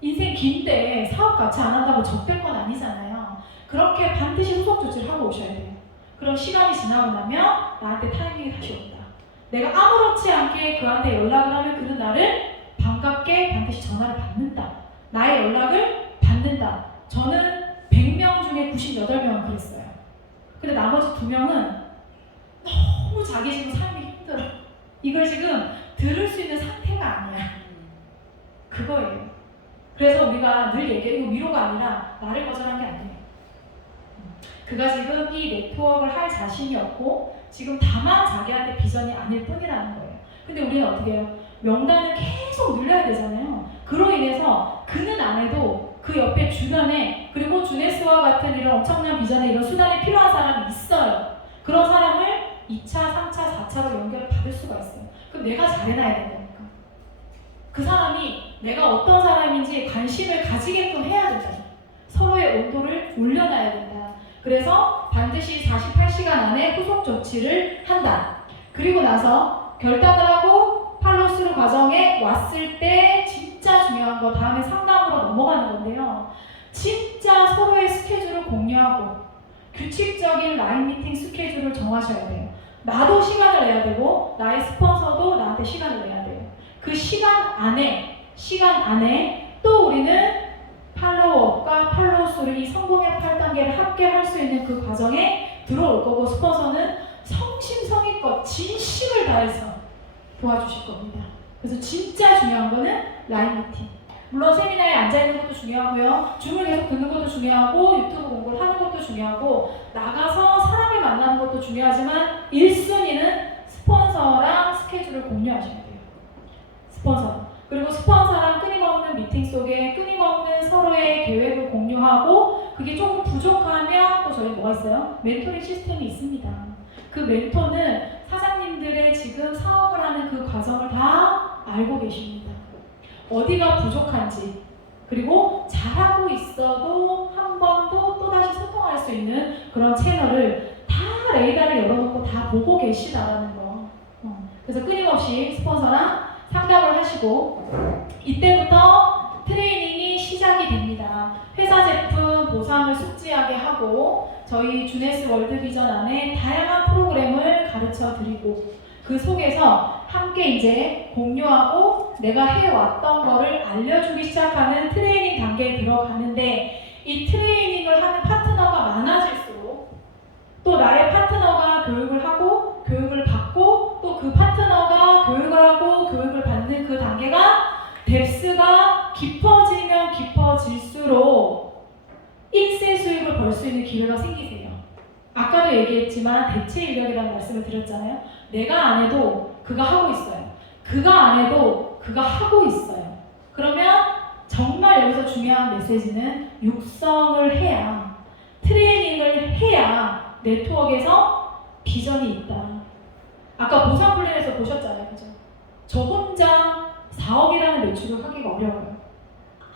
인생 긴데 사업 같이 안 한다고 적될 건 아니잖아요. 그렇게 반드시 후속 조치를 하고 오셔야 돼요. 그럼 시간이 지나고 나면 나한테 타이밍이 다시 온다. 내가 아무렇지 않게 그한테 연락을 하면 그는 나를 반갑게 반드시 전화를 받는다. 나의 연락을 받는다. 저는 100명 중에 98명은 그랬어요. 근데 나머지 2명은 너무 자기 지금 삶이 힘들어. 이걸 지금 들을 수 있는 상태가 아니야. 그거예요. 그래서 우리가 늘 얘기해, 이거 위로가 아니라 나를 거절한 게 아니에요. 그가 지금 이 네트워크를 할 자신이 없고 지금 다만 자기한테 비전이 아닐 뿐이라는 거예요. 근데 우리는 어떻게 해요? 명단을 계속 늘려야 되잖아요. 그로 인해서 그는 안 해도 그 옆에 주변에 그리고 주네스와 같은 이런 엄청난 비전에 이런 수단이 필요한 사람이 있어요. 그런 사람을 2차, 3차, 4차로 연결을 받을 수가 있어요. 그럼 내가 잘해놔야 된다니까. 그 사람이 내가 어떤 사람인지 관심을 가지게끔 해야 된다. 서로의 온도를 올려놔야 된다. 그래서 반드시 48시간 안에 후속 조치를 한다. 그리고 나서 결단을 하고 팔로스루 과정에 왔을 때 진짜 중요한 거 다음에 상담으로 넘어가는 건데요. 진짜 서로의 스케줄을 공유하고 규칙적인 라인 미팅 스케줄을 정하셔야 돼요. 나도 시간을 내야 되고 나의 스폰서도 나한테 시간을 내야 돼요. 그 시간 안에 또 우리는 팔로우업과 팔로우스루 이 성공의 8단계를 함께 할 수 있는 그 과정에 들어올 거고 스폰서는 성심성의껏 진심을 다해서 도와주실 겁니다. 그래서 진짜 중요한 거는 라인 미팅. 물론 세미나에 앉아있는 것도 중요하고요. 줌을 계속 듣는 것도 중요하고 유튜브 공부를 하는 것도 중요하고 나가서 사람을 만나는 것도 중요하지만 1순위는 스폰서랑 스케줄을 공유하셔야 돼요. 스폰서. 그리고 스폰서랑 끊임없는 미팅 속에 끊임없는 서로의 계획을 공유하고 그게 조금 부족하면 또 저희 뭐가 있어요? 멘토링 시스템이 있습니다. 그 멘토는 사장님들의 지금 사업을 하는 그 과정을 다 알고 계십니다. 어디가 부족한지 그리고 잘하고 있어도 한 번 더 또다시 소통할 수 있는 그런 채널을 다 레이더를 열어놓고 다 보고 계시다라는 거. 그래서 끊임없이 스폰서랑 상담을 하시고 이때부터 트레이닝이 시작이 됩니다. 회사 제품 보상을 숙지하게 하고 저희 주네스 월드 비전 안에 다양한 프로그램을 가르쳐 드리고 그 속에서 함께 이제 공유하고 내가 해왔던 거를 알려주기 시작하는 트레이닝 단계에 들어가는데 이 트레이닝을 하는 파트너가 많아질수록 또 나의 파트너가 교육을 하고 교육을 받고 또 그 파트너가 교육을 하고 교육을 받는 그 단계가 뎁스가 깊어지면 깊어질수록 1세 수익을 벌 수 수 있는 기회가 생기세요. 아까도 얘기했지만 대체 인력이라는 말씀을 드렸잖아요. 내가 안 해도 그가 하고 있어요. 그가 안 해도 그가 하고 있어요. 그러면 정말 여기서 중요한 메시지는 육성을 해야, 트레이닝을 해야 네트워크에서 비전이 있다. 아까 보상훈련에서 보셨잖아요. 그죠? 저 혼자 4억이라는 매출을 하기가 어려워요.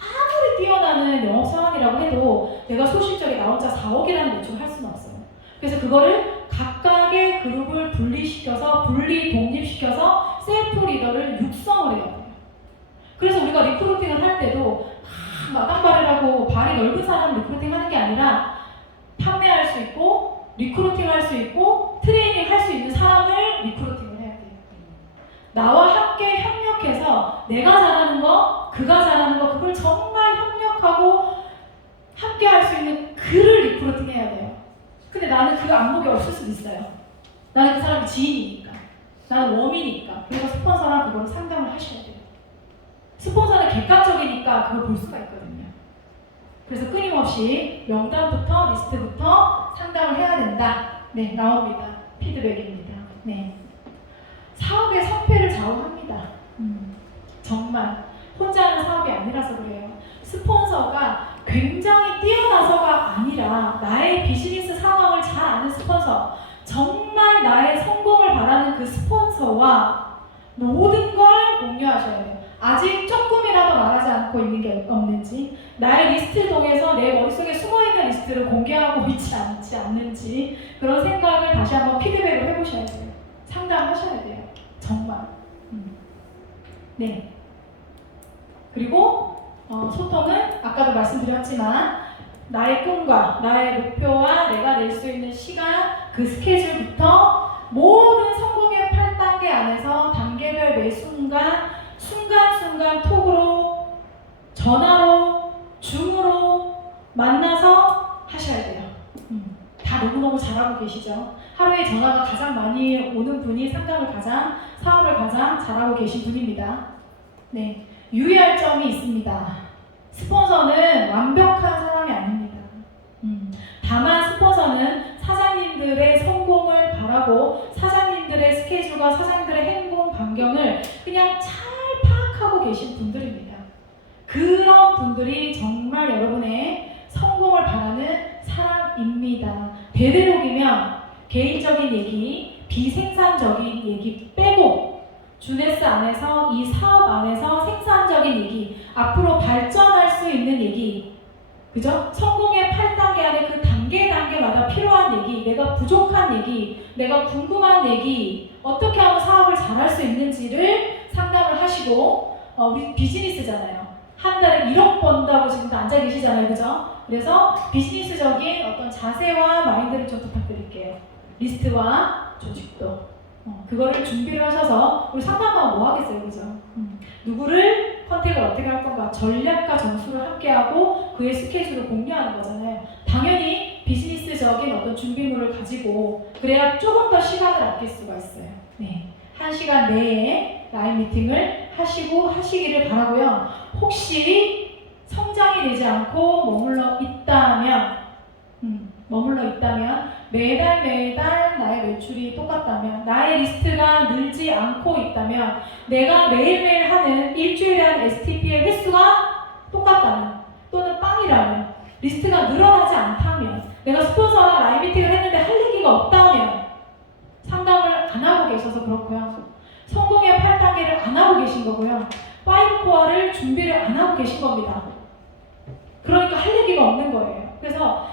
아무리 뛰어나는 영업 상황이라고 해도 내가 소실적에 나 혼자 4억이라는 매출을 할 수는 없어요. 그래서 그거를 각각의 그룹을 분리시켜서 독립시켜서 셀프 리더를 육성을 해야 돼요. 그래서 우리가 리크루팅을 할 때도 마당발이라고 발이 넓은 사람 리크루팅 하는 게 아니라 판매할 수 있고 리크루팅 할 수 있고 트레이닝 할 수 있는 사람을 리크루팅을 해야 돼요. 나와 함께 협력해서 내가 잘하는 거, 그가 잘하는 거, 그걸 정말 협력하고 함께 할 수 있는 그를 리크루팅 해야 돼요. 근데 나는 그 안목이 없을 수도 있어요. 나는 그 사람이 지인이니까, 나는 웜이니까. 그래서 스폰서랑 그걸 상담을 하셔야 돼요. 스폰서는 객관적이니까 그걸 볼 수가 있거든요. 그래서 끊임없이 명단부터 리스트부터 상담을 해야 된다. 네, 나옵니다. 피드백입니다. 네. 사업의 성패를 좌우합니다. 정말 혼자 하는 사업이 아니라서 그래요. 스폰서가 굉장히 뛰어나서가 아니라 나의 비즈니스 상황을 잘 아는 스폰서, 정말 나의 성공을 바라는 그 스폰서와 모든 걸 공유하셔야 돼요. 아직 조금이라도 말하지 않고 있는 게 없는지, 나의 리스트를 통해서 내 머릿속에 숨어있는 리스트를 공개하고 있지 않는지, 그런 생각을 다시 한번 피드백을 해보셔야 돼요. 상담하셔야 돼요. 정말. 네. 그리고 소통은 아까도 말씀드렸지만 나의 꿈과 나의 목표와 내가 낼 수 있는 시간, 그 스케줄부터 모든 성공의 8단계 안에서 단계별 매 순간순간 톡으로, 전화로, 줌으로 만나서 하셔야 돼요. 다 너무너무 잘하고 계시죠? 하루에 전화가 가장 많이 오는 분이 사업을 가장 잘하고 계신 분입니다. 네, 유의할 점이 있습니다. 스폰서는 완벽한 사람이 아닙니다. 다만 스폰서는 사장님들의 성공을 바라고 사장님들의 스케줄과 사장님들의 행동 반경을 그냥 잘 파악하고 계신 분들입니다. 그런 분들이 정말 여러분의 성공을 바라는 사람입니다. 되도록이면 개인적인 얘기, 비생산적인 얘기 빼고 주네스 안에서, 이 사업 안에서 생산적인 얘기, 앞으로 발전할 수 있는 얘기, 그죠? 성공의 8단계 안에 그 단계마다 필요한 얘기, 내가 부족한 얘기, 내가 궁금한 얘기, 어떻게 하면 사업을 잘할 수 있는지를 상담을 하시고, 우리 비즈니스잖아요. 한 달에 1억 번다고 지금 앉아 계시잖아요. 그죠? 그래서 비즈니스적인 어떤 자세와 마인드를 좀 부탁드릴게요. 리스트와 조직도. 그거를 준비를 하셔서, 우리 상담하면 뭐 하겠어요. 그죠? 누구를 컨택을 어떻게 할 건가, 전략과 전술을 함께하고 그의 스케줄을 공유하는 거잖아요. 당연히 비즈니스적인 어떤 준비물을 가지고 그래야 조금 더 시간을 아낄 수가 있어요. 네, 1시간 내에 라인 미팅을 하시기를 바라고요. 혹시 성장이 되지 않고 머물러 있다면 매달 나의 매출이 똑같다면, 나의 리스트가 늘지 않고 있다면, 내가 매일매일 하는 일주일에 하는 STP의 횟수가 똑같다면, 또는 빵이라면, 리스트가 늘어나지 않다면, 내가 스폰서와 라이브 미팅을 했는데 할 얘기가 없다면 상담을 안 하고 계셔서 그렇고요. 성공의 8단계를 안 하고 계신 거고요. 5코어를 준비를 안 하고 계신 겁니다. 그러니까 할 얘기가 없는 거예요. 그래서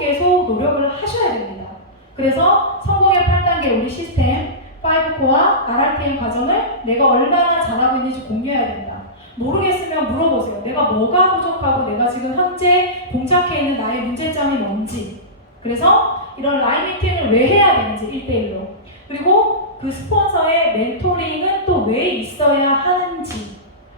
계속 노력을 하셔야 됩니다. 그래서 성공의 8단계 우리 시스템 5코어 RRTM 과정을 내가 얼마나 잘하고 있는지 공유해야 된다. 모르겠으면 물어보세요. 내가 뭐가 부족하고 내가 지금 현재 봉착해 있는 나의 문제점이 뭔지. 그래서 이런 라인 미팅을 왜 해야 되는지 1대1로. 그리고 그 스폰서의 멘토링은 또 왜 있어야 하는지.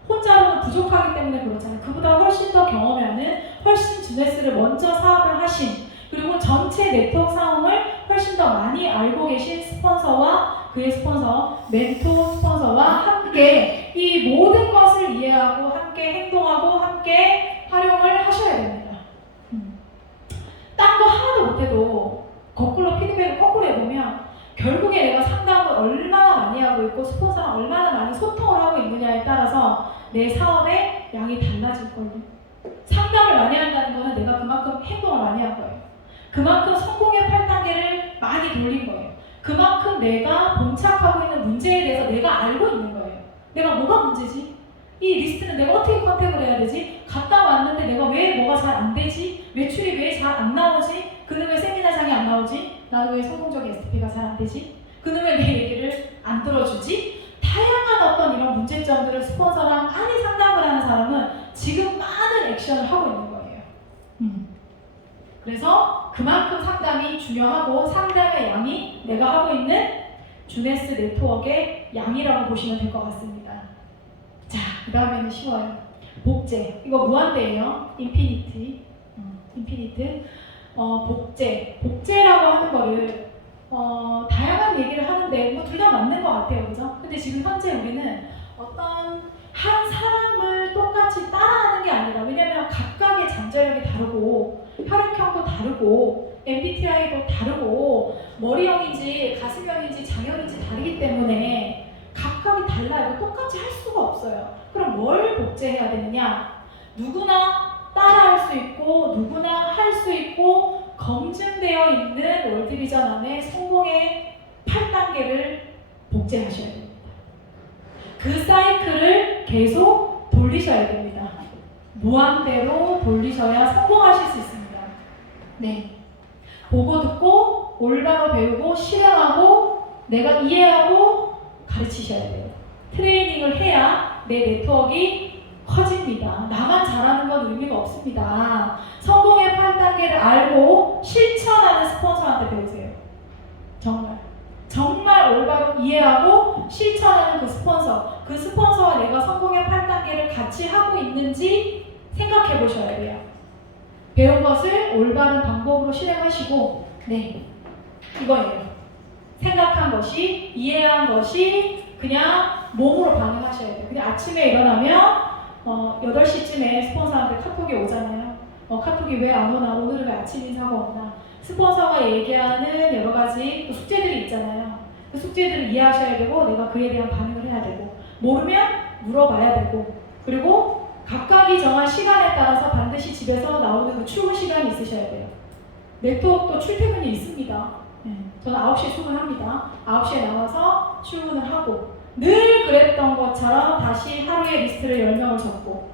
혼자로는 부족하기 때문에 그렇잖아요. 그보다 훨씬 더 경험하는, 훨씬 주네스를 먼저 사업을 하신, 그리고 전체 네트워크 상황을 훨씬 더 많이 알고 계신 스폰서와 그의 스폰서, 멘토 스폰서와 함께 이 모든 것을 이해하고 함께 행동하고 함께 활용을 하셔야 됩니다. 딱 스폰서한테도 거꾸로 피드백을 거꾸로 해보면 결국에 내가 상담을 얼마나 많이 하고 있고 스폰서랑 얼마나 많이 소통을 하고 있느냐에 따라서 내 사업의 양이 달라질걸요. 상담을 많이 한다는 거는 내가 그만큼 행동을 많이 한 거예요. 그만큼 성공의 8단계를 많이 돌린 거예요. 그만큼 내가 봉착하고 있는 문제에 대해서 내가 알고 있는 거예요. 내가 뭐가 문제지? 이 리스트는 내가 어떻게 컨택을 해야 되지? 갔다 왔는데 내가 왜 뭐가 잘 안 되지? 매출이 왜 잘 안 나오지? 그는 왜 세미나장이 안 나오지? 나는 왜 성공적인 STP가 잘 안 되지? 그는 왜 내 얘기를 안 들어주지? 다양한 어떤 이런 문제점들을 스폰서랑 많이 상담을 하는 사람은 지금 많은 액션을 하고 있는 거예요. 그래서 그만큼 상담이 중요하고 상담의 양이 내가 하고 있는 주네스 네트워크의 양이라고 보시면 될 것 같습니다. 자, 그 다음에는 쉬워요. 복제. 이거 무한대예요. 인피니트. 복제. 복제라고 하는 거를 다양한 얘기를 하는데 뭐 둘 다 맞는 것 같아요. 그죠? 근데 지금 현재 우리는 어떤 한 사람을 똑같이 따라하는 게 아니라, 왜냐면 각각의 잠재력이 다르고 혈액형도 다르고 MBTI도 다르고 머리형인지 가슴형인지 장형인지 다르기 때문에 각각이 달라요. 똑같이 할 수가 없어요. 그럼 뭘 복제해야 되느냐? 누구나 따라할 수 있고 누구나 할 수 있고 검증되어 있는 월드비전 안에 성공의 8단계를 복제하셔야 됩니다. 그 사이클을 계속 돌리셔야 됩니다. 무한대로 돌리셔야 성공하실 수 있습니다. 네. 보고 듣고 올바로 배우고 실행하고 내가 이해하고 가르치셔야 돼요. 트레이닝을 해야 내 네트워크가 커집니다. 나만 잘하는 건 의미가 없습니다. 성공의 8단계를 알고 실천하는 스폰서한테 배우세요. 정말 올바로 이해하고 실천하는 그 스폰서와 내가 성공의 8단계를 같이 하고 있는지 생각해 보셔야 돼요. 배운 것을 올바른 방법으로 실행하시고, 네, 이거예요. 생각한 것이, 이해한 것이 그냥 몸으로 반응하셔야 돼요. 그냥 아침에 일어나면 8시쯤에 스폰서한테 카톡이 오잖아요. 카톡이 왜 안 오나, 오늘은 왜 아침 인사가 없나. 스폰서가 얘기하는 여러 가지 숙제들이 있잖아요. 그 숙제들을 이해하셔야 되고 내가 그에 대한 반응을 해야 되고 모르면 물어봐야 되고 그리고 각각이 정한 시간에 따라서 반드시 집에서 나오는 그 출근 시간이 있으셔야 돼요. 네트워크도 출퇴근이 있습니다. 저는 9시에 출근합니다. 9시에 나와서 출근을 하고 늘 그랬던 것처럼 다시 하루에 리스트를 10명을 적고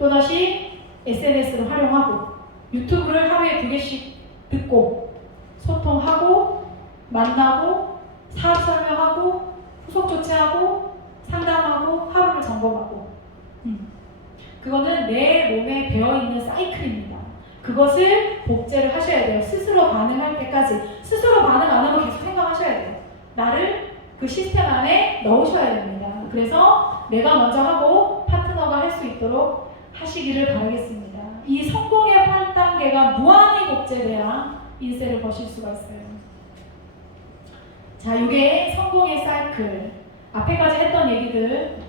또다시 SNS를 활용하고 유튜브를 하루에 2개씩 듣고 소통하고 만나고 사업 설명하고 후속 조치하고 상담하고 하루를 점검하고 그거는 내 몸에 배어있는 사이클입니다. 그것을 복제를 하셔야 돼요. 스스로 반응할 때까지. 스스로 반응 안 하면 계속 생각하셔야 돼요. 나를 그 시스템 안에 넣으셔야 됩니다. 그래서 내가 먼저 하고 파트너가 할 수 있도록 하시기를 바라겠습니다. 이 성공의 8단계가 무한히 복제돼야 인세를 버실 수가 있어요. 자, 이게 성공의 사이클. 앞에까지 했던 얘기들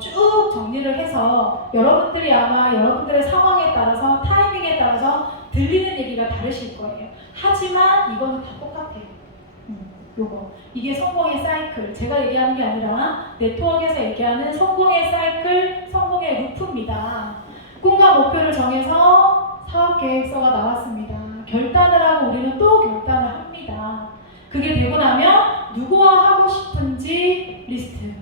쭉 정리를 해서 여러분들이 아마 여러분들의 상황에 따라서 타이밍에 따라서 들리는 얘기가 다르실 거예요. 하지만 이거는 다 똑같아요. 이게 성공의 사이클. 제가 얘기하는 게 아니라 네트워크에서 얘기하는 성공의 사이클, 성공의 루프입니다. 꿈과 목표를 정해서 사업계획서가 나왔습니다. 결단을 하고 우리는 또 결단을 합니다. 그게 되고 나면 누구와 하고 싶은지 리스트.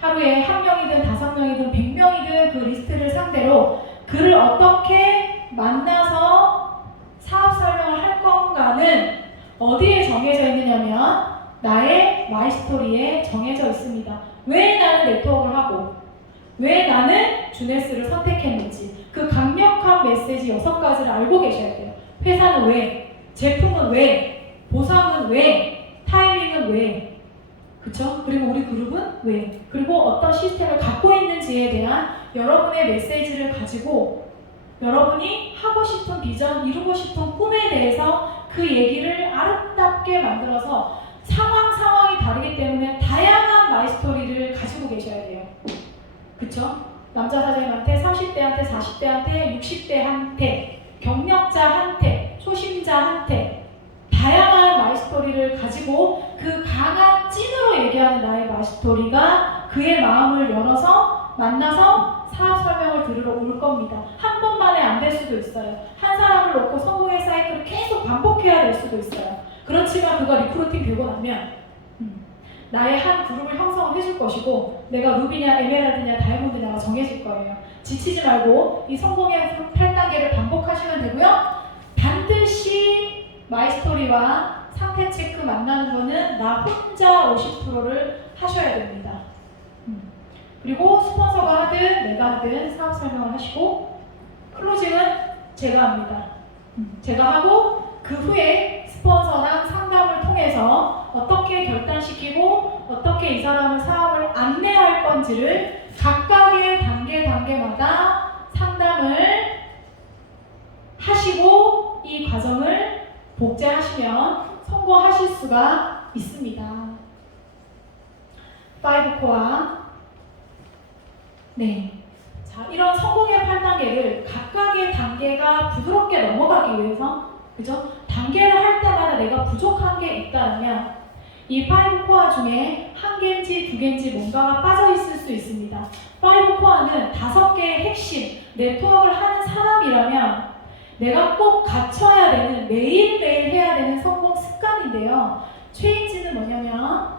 하루에 1명이든 5명이든 100명이든 그 리스트를 상대로 그를 어떻게 만나서 사업 설명을 할 건가는 어디에 정해져 있느냐면 나의 마이스토리에 정해져 있습니다. 왜 나는 네트워크를 하고 왜 나는 주네스를 선택했는지 그 강력한 메시지 6가지를 알고 계셔야 돼요. 회사는 왜, 제품은 왜, 보상은 왜, 타이밍은 왜, 그쵸? 그리고 우리 그룹은 왜, 그리고 어떤 시스템을 갖고 있는지에 대한 여러분의 메시지를 가지고 여러분이 하고 싶은 비전, 이루고 싶은 꿈에 대해서 그 얘기를 아름답게 만들어서 상황이 다르기 때문에 다양한 마이스토리를 가지고 계셔야 돼요. 그쵸? 남자 사장님한테, 30대한테, 40대한테, 60대한테, 경력자한테, 초심 구독자한테 다양한 마이스토리를 가지고 그 강한 찐으로 얘기하는 나의 마이스토리가 그의 마음을 열어서 만나서 사업 설명을 들으러 올 겁니다. 한 번만에 안 될 수도 있어요. 한 사람을 놓고 성공의 사이클을 계속 반복해야 될 수도 있어요. 그렇지만 그가 리크루팅 되고 나면 나의 한 그룹을 형성을 해줄 것이고 내가 루비냐 에메랄드냐 다이아몬드냐가 정해질 거예요. 지치지 말고 이 성공의 8단계를 반복하시면 되고요. 반드시 마이스토리와 상태 체크 만나는 거는 나 혼자 50%를 하셔야 됩니다. 그리고 스폰서가 하든 내가 하든 사업 설명을 하시고 클로징은 제가 합니다. 제가 하고 그 후에 스폰서랑 상담을 통해서 어떻게 결단시키고 어떻게 이 사람을 사업을 안내할 건지를 각각의 단계마다 상담을 하시고 이 과정을 복제하시면 성공하실 수가 있습니다. 5코어. 네. 자, 이런 성공의 8단계를 각각의 단계가 부드럽게 넘어가기 위해서, 그죠? 단계를 할 때마다 내가 부족한 게 있다면 이 5코어 중에 한 개인지 두 개인지 뭔가가 빠져 있을 수 있습니다. 5코어는 5개의 핵심 네트워크를 하는 사람이라면 내가 꼭 갖춰야 되는, 매일매일 해야 되는 성공 습관인데요. 체인지는 뭐냐면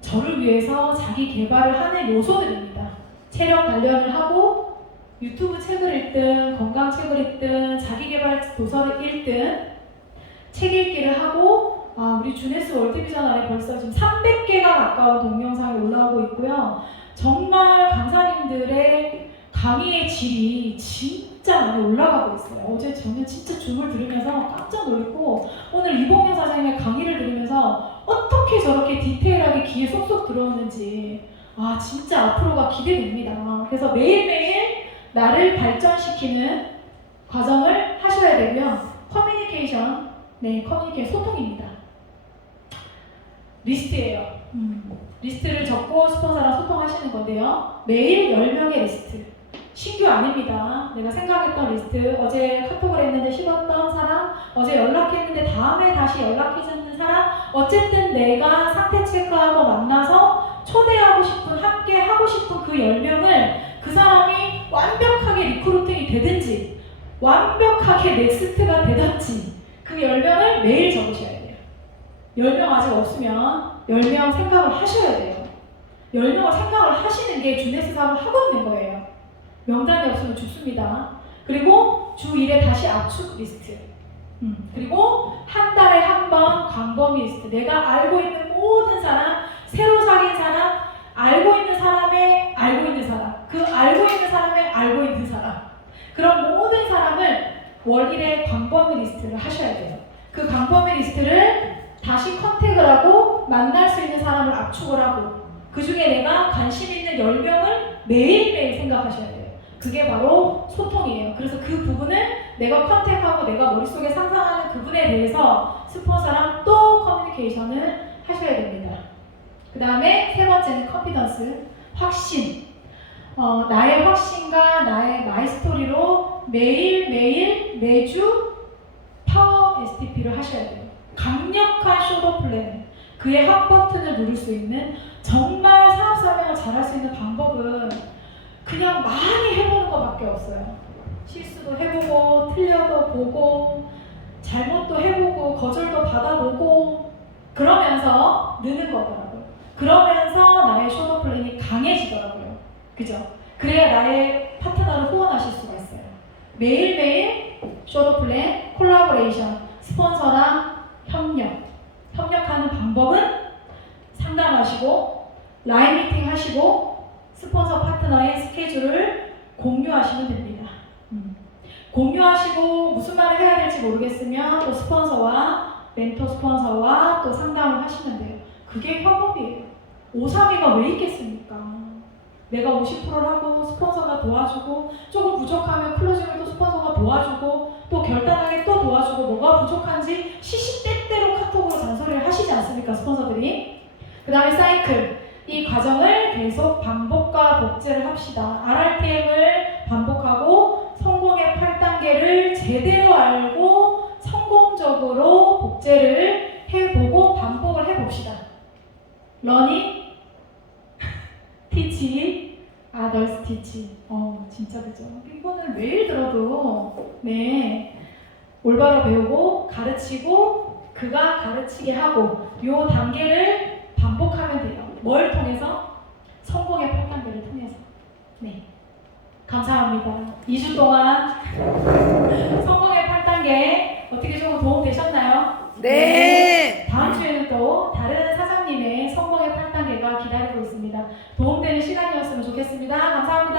저를 위해서 자기 개발을 하는 요소들입니다. 체력 단련을 하고 유튜브 책을 읽든 건강 책을 읽든 자기 개발 도서를 읽든 책 읽기를 하고 우리 주네스 월드비전 안에 벌써 지금 300개가 가까운 동영상이 올라오고 있고요. 정말 강사님들의 강의의 질이 진짜 많이 올라가고 있어요. 어제 저는 진짜 줌을 들으면서 깜짝 놀랐고 오늘 이봉현 사장님의 강의를 들으면서 어떻게 저렇게 디테일하게 귀에 쏙쏙 들어오는지 진짜 앞으로가 기대됩니다. 그래서 매일매일 나를 발전시키는 과정을 하셔야 되고요. 커뮤니케이션, 소통입니다. 리스트예요. 리스트를 적고 스폰서랑 소통하시는 건데요. 매일 10명의 리스트. 신규 아닙니다. 내가 생각했던 리스트, 어제 카톡을 했는데 씹었던 사람, 어제 연락했는데 다음에 다시 연락해주는 사람, 어쨌든 내가 상태 체크하고 만나서 초대하고 싶은, 함께 하고 싶은 그 10명을 그 사람이 완벽하게 리크루팅이 되든지 완벽하게 넥스트가 되든지 그 10명을 매일 적으셔야 돼요. 10명 아직 없으면 10명 생각을 하셔야 돼요. 10명을 생각을 하시는 게 주네스 사업을 하고 있는 거예요. 명단이 없으면 죽습니다. 그리고 주 1회 다시 압축 리스트. 그리고 한 달에 한 번 광범위 리스트. 내가 알고 있는 모든 사람, 새로 사귄 사람, 알고 있는 사람의 알고 있는 사람, 그 알고 있는 사람의 알고 있는 사람. 그런 모든 사람을 월 1회 광범위 리스트를 하셔야 돼요. 그 광범위 리스트를 다시 컨택을 하고 만날 수 있는 사람을 압축을 하고 그 중에 내가 관심 있는 10명을 매일매일 생각하셔야 돼요. 그게 바로 소통이에요. 그래서 그 부분을 내가 컨택하고 내가 머릿속에 상상하는 그분에 대해서 스폰서랑 또 커뮤니케이션을 하셔야 됩니다. 그 다음에 세 번째는 컨피던스, 확신. 나의 확신과 나의 마이스토리로 매일매일 매주 파워 STP를 하셔야 돼요. 강력한 쇼더 플랜, 그의 핫 버튼을 누를 수 있는, 정말 사업 설명을 잘할 수 있는 방법은 그냥 많이 해보는 것밖에 없어요. 실수도 해보고 틀려도 보고 잘못도 해보고 거절도 받아보고 그러면서 느는 거더라고요. 그러면서 나의 쇼더 플랜이 강해지더라고요. 그죠? 그래야 나의 파트너를 후원하실 수가 있어요. 매일매일 쇼더 플랜, 콜라보레이션, 스폰서랑 협력하는 방법은 상담하시고 라인 미팅 하시고 스폰서 파트너의 스케줄을 공유하시면 됩니다. 공유하시고 무슨 말을 해야 될지 모르겠으면 또 스폰서와 멘토 스폰서와 또 상담을 하시면 돼요. 그게 협업이에요. 532가 왜 있겠습니까? 내가 50%를 하고 스폰서가 도와주고 조금 부족하면 클로징을 또 스폰서가 도와주고 또 결단하게 또 도와주고 뭐가 부족한지 시시때때로 카톡으로 잔소리를 하시지 않습니까? 스폰서들이. 그 다음에 사이클. 이 과정을 계속 반복과 복제를 합시다. RRTM을 반복하고 성공의 8단계를 제대로 알고 성공적으로 복제를 해보고 반복을 해봅시다. Learning, teach, others teach. 진짜 그죠? 이거는 매일 들어도 네 올바로 배우고 가르치고 그가 가르치게 하고 요 단계를 반복하면 돼요. 뭘 통해서? 성공의 8단계를 통해서. 네. 감사합니다. 2주 동안 성공의 8단계 어떻게 좀 도움 되셨나요? 네. 다음 주에는 또 다른 사장님의 성공의 8단계가 기다리고 있습니다. 도움되는 시간이었으면 좋겠습니다. 감사합니다.